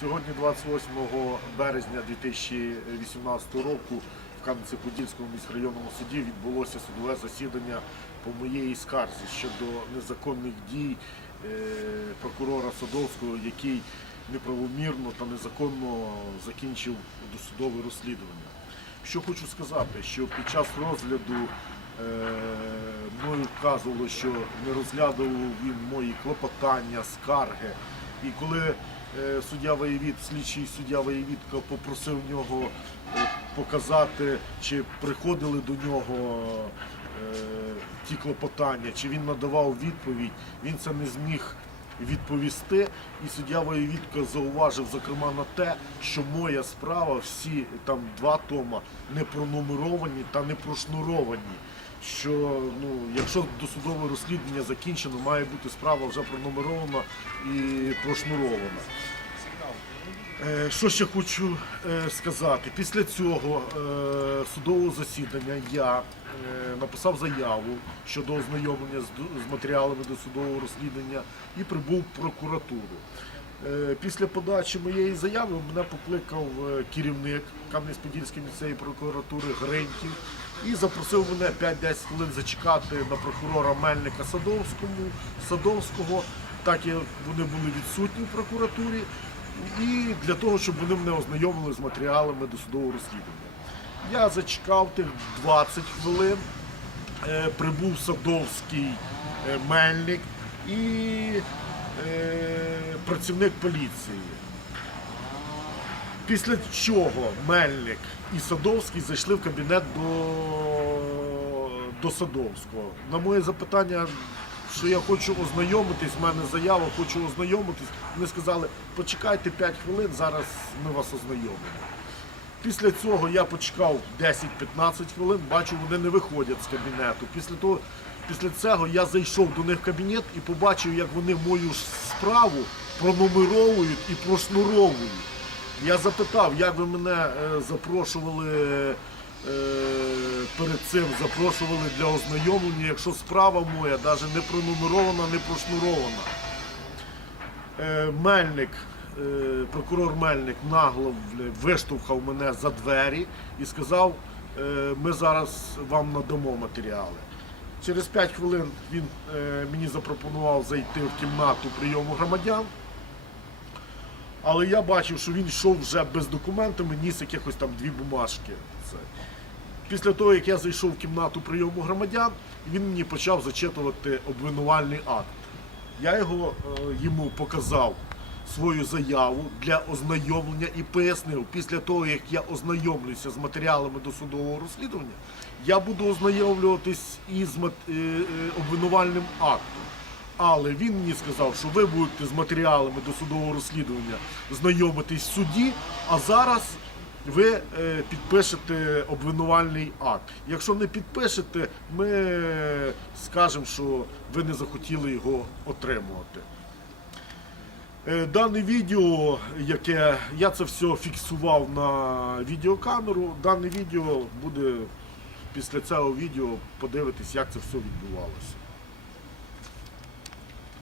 Сьогодні, 28 березня 2018 року, в Кам'янці-Подільському міськрайонному суді відбулося судове засідання по моєї скарзі щодо незаконних дій е, прокурора Садовського, який неправомірно та незаконно закінчив досудове розслідування. Що хочу сказати, що під час розгляду е, мною вказувало, що не розглядав він мої клопотання, скарги. І коли суддя Воєвід, слідчий суддя Воєвідка попросив нього е, показати, чи приходили до нього е, ті клопотання, чи він надавав відповідь, він це не зміг відповісти. І суддя Воєвідко зауважив, зокрема, на те, що моя справа, всі там два тома не пронумеровані та не прошнуровані. Що ну, якщо досудове розслідування закінчено, має бути справа вже пронумерована і прошнурована. Е, Що ще хочу е, сказати? Після цього е, судового засідання я написав заяву щодо ознайомлення з, матеріалами досудового розслідування і прибув в прокуратуру. Після подачі моєї заяви мене покликав керівник Кам'янець-Подільської місцевої прокуратури Гриньків і запросив мене 5-10 хвилин зачекати на прокурора Мельника Садовському, Садовського, так як вони були відсутні в прокуратурі, і для того, щоб вони мене ознайомили з матеріалами досудового розслідування. Я зачекав тих 20 хвилин, е, прибув Садовський е, Мельник і е, працівник поліції. Після чого Мельник і Садовський зайшли в кабінет до, до Садовського. На моє запитання, що я хочу ознайомитись, в мене заява, хочу ознайомитись, вони сказали, почекайте 5 хвилин, зараз ми вас ознайомимо. Після цього я почекав 10-15 хвилин, бачу, вони не виходять з кабінету. Після того, після цього я зайшов до них в кабінет і побачив, як вони мою справу пронумеровують і прошнуровують. Я запитав, як ви мене е, запрошували е, перед цим, запрошували для ознайомлення, якщо справа моя навіть не пронумерована, не прошнурована. Е, Мельник, прокурор Мельник нагло виштовхав мене за двері і сказав, ми зараз вам надамо матеріали. Через 5 хвилин він мені запропонував зайти в кімнату прийому громадян. Але я бачив, що він йшов вже без документів, ніс якихось там дві бумажки. Це. Після того, як я зайшов в кімнату прийому громадян, він мені почав зачитувати обвинувальний акт. Я його е, йому показав свою заяву для ознайомлення і пояснив, після того, як я ознайомлюся з матеріалами досудового розслідування, я буду ознайомлюватись із е, е, обвинувальним актом. Але він мені сказав, що ви будете з матеріалами досудового розслідування знайомитись в суді, а зараз ви е, підпишете обвинувальний акт. Якщо не підпишете, ми скажемо, що ви не захотіли його отримувати. Е, Дане відео, яке я це все фіксував на відеокамеру, дане відео буде після цього відео подивитись, як це все відбувалося.